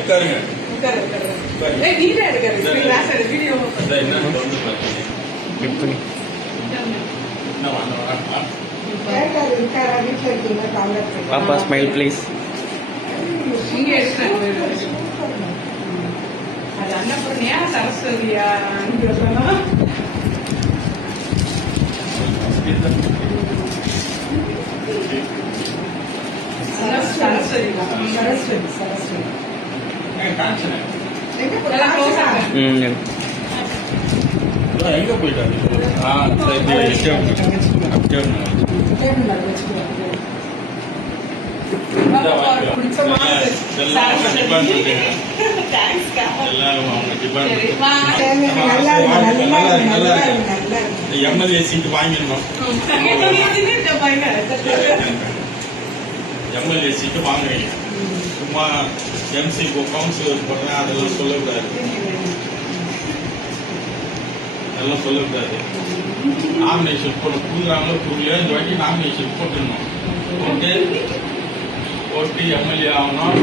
உட்காருங்க. Papa, smile please. அது அன்னபூர்ணியா சரஸ்வதியா சரஸ்வதி எங்க போயிட்டாரு? எம்எல்ஏ சீட்டு வாங்கிடணும். எம்எல்ஏ சீட்டு வாங்குறீங்க. சும்மா எம்சி கவுன்சிலர் போடுறேன் அதெல்லாம் சொல்லக்கூடாது. அதெல்லாம் சொல்லக்கூடாது. நாமினேஷன் போட கொடுக்குறாங்களோ கொடுக்கலையோ இந்த வாட்டி நாமினேஷன் போட்டுடணும். ஓகே, போட்டு எம்எல்ஏ ஆகணும்.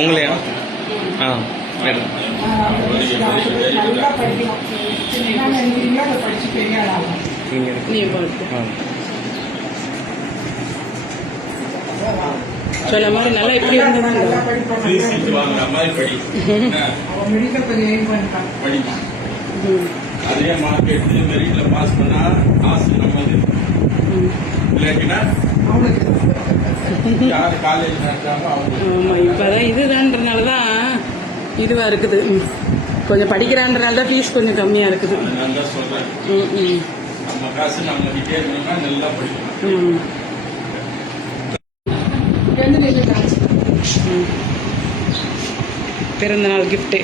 உங்களையா? சொல்ல மாதிரி நல்லா எப்படி அதே மார்க் எடுத்து மெரிட்ல பாஸ் பண்ணா காசு நம்மது. இல்லாட்டினா யார் காலேஜ் நடத்தாமோ அவங்க. இப்பதான் இதுதான்றனாலதான் இதுவா இருக்குது. கொஞ்சம் படிக்கிறான்றனால தான் ஃபீஸ் கொஞ்சம் கம்மியா இருக்குது. நான் சொல்றேன், நம்ம காசு நம்ம கிட்டே இருக்கணும்னா நல்லா படிக்கணும். பிறந்த நாள் கிஃப்ட்